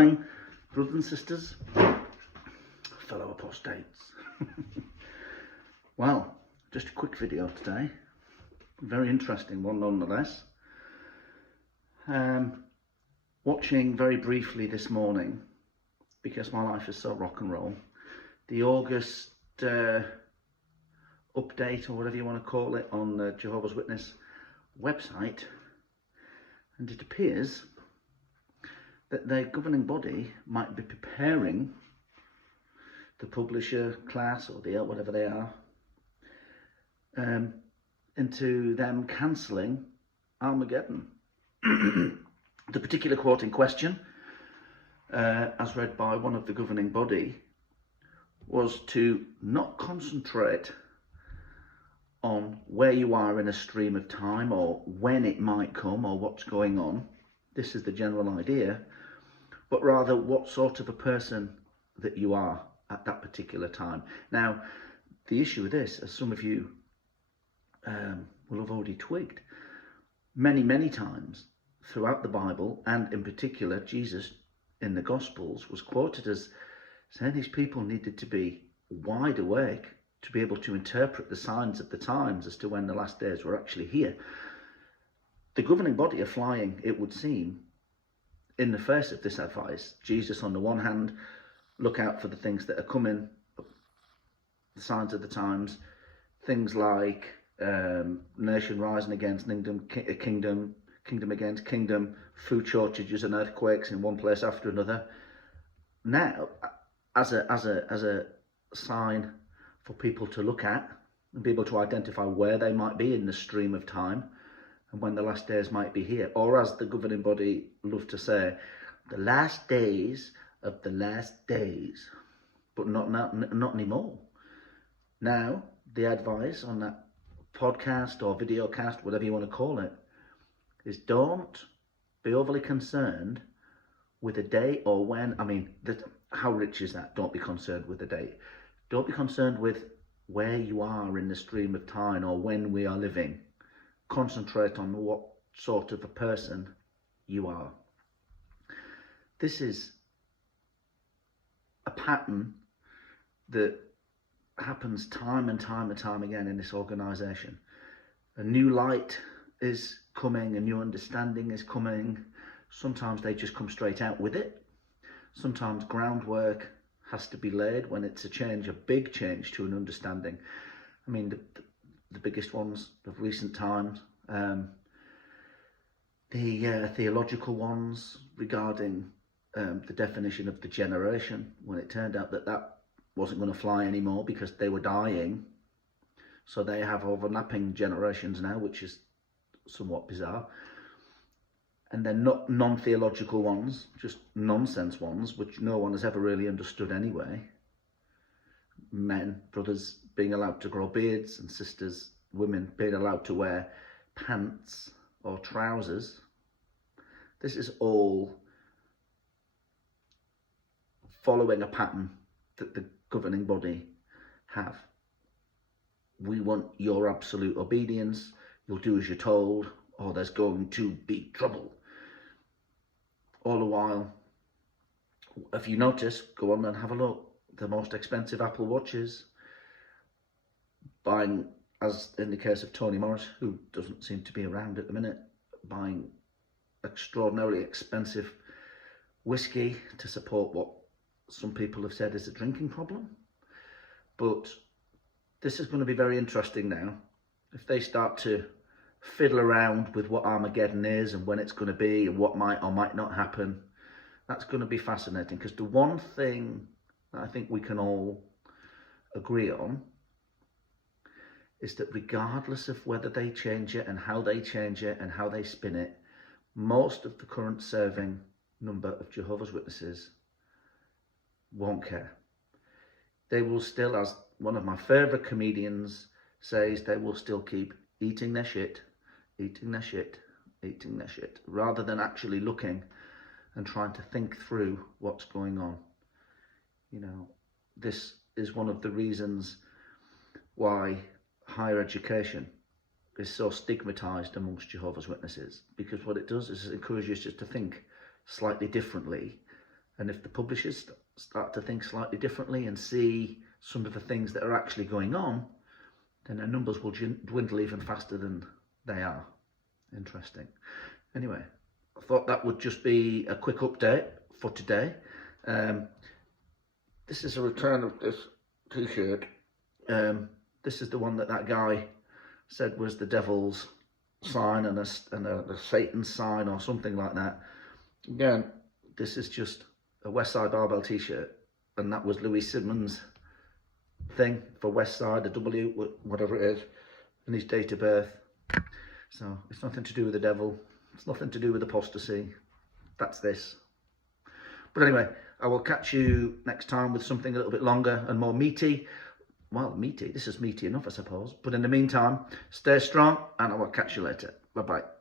morning, brothers and sisters, fellow apostates. Well, just a quick video today, very interesting one nonetheless. Watching very briefly this morning, because my life is so rock and roll, the August update, or whatever you want to call it, on the Jehovah's Witness website, and it appears that their governing body might be preparing the publisher class, or the whatever they are, into them cancelling Armageddon. The particular quote in question, as read by one of the governing body, was to not concentrate on where you are in a stream of time, or when it might come, or what's going on. This is the general idea, but rather what sort of a person that you are at that particular time. Now, the issue with this, as some of you will have already twigged, many times throughout the Bible, and in particular Jesus in the Gospels, was quoted as saying these people needed to be wide awake to be able to interpret the signs of the times as to when the last days were actually here. The governing body are flying, it would seem, in the face of this advice. Jesus, on the one hand, look out for the things that are coming, the signs of the times, things like nation rising against kingdom against kingdom, food shortages and earthquakes in one place after another. Now, as a sign for people to look at and be able to identify where they might be in the stream of time and when the last days might be here, or as the governing body love to say, the last days of the last days, but not anymore. Now, the advice on that podcast or video cast, whatever you want to call it, is don't be overly concerned with a date or when. I mean, how rich is that? Don't be concerned with the date. Don't be concerned with where you are in the stream of time or when we are living. Concentrate on what sort of a person you are. This is a pattern that happens time and time again in this organisation. A new light is coming, a new understanding is coming. Sometimes they just come straight out with it. Sometimes groundwork has to be laid when it's a big change to an understanding. I mean, the biggest ones of recent times, the theological ones regarding the definition of the generation, when it turned out that wasn't going to fly anymore because they were dying. So they have overlapping generations now, which is somewhat bizarre. And then non-theological ones, just nonsense ones, which no one has ever really understood anyway. Men, brothers being allowed to grow beards, and sisters, women being allowed to wear pants or trousers. This is all following a pattern that the governing body have. We want your absolute obedience. You'll do as you're told, or there's going to be trouble. All the while, if you notice, go on and have a look. The most expensive Apple Watches, buying, as in the case of Tony Morris, who doesn't seem to be around at the minute, buying extraordinarily expensive whiskey to support what some people have said is a drinking problem. But this is going to be very interesting now. If they start to fiddle around with what Armageddon is and when it's going to be and what might or might not happen, that's going to be fascinating. Because the one thing that I think we can all agree on is that regardless of whether they change it and how they change it and how they spin it, most of the current serving number of Jehovah's Witnesses won't care. They will still, as one of my favourite comedians says, they will still keep eating their shit, rather than actually looking and trying to think through what's going on. You know, this is one of the reasons why higher education is so stigmatized amongst Jehovah's Witnesses, because what it does is it encourages you to think slightly differently And if the publishers start to think slightly differently and see some of the things that are actually going on, then their numbers will dwindle even faster than they are. Interesting. Anyway, I thought that would just be a quick update for today. This is a return of this t-shirt. This is the one that guy said was the devil's sign and a Satan sign or something like that. Again, this is just a West Side Barbell t-shirt, and that was Louis Simmons' thing for West Side, the W, whatever it is, and his date of birth. So it's nothing to do with the devil. It's nothing to do with apostasy. That's this. But anyway, I will catch you next time with something a little bit longer and more meaty. Well, meaty. This is meaty enough, I suppose. But in the meantime, stay strong, and I will catch you later. Bye-bye.